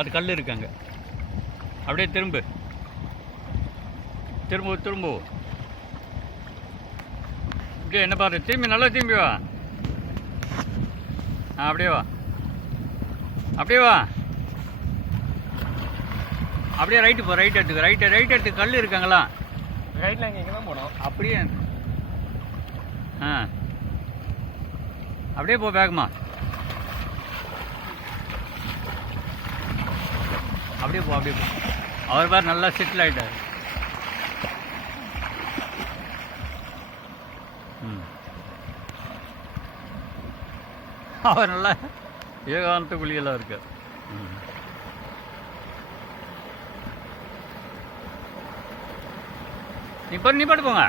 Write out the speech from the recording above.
பார்த்து கல் இருக்காங்க. அப்படியே திரும்ப இப்படியே என்ன பாரு, திரும்பி நல்லா திரும்பி வா. அப்படியே வா, அப்படியே ரைட்டு போ. ரைட் எடுத்துக்கு கல் இருக்காங்களா? ரைட்டில் இங்கே தான் போனோம். அப்படியே அப்படியே போ வேகமா. அப்படியே போ. அவர் பார் நல்லா செட்டில் ஆகிட்டார். அவர் நல்லா ஏகாந்த குழியெல்லாம் இருக்கார். நீ பாட்டு போங்க.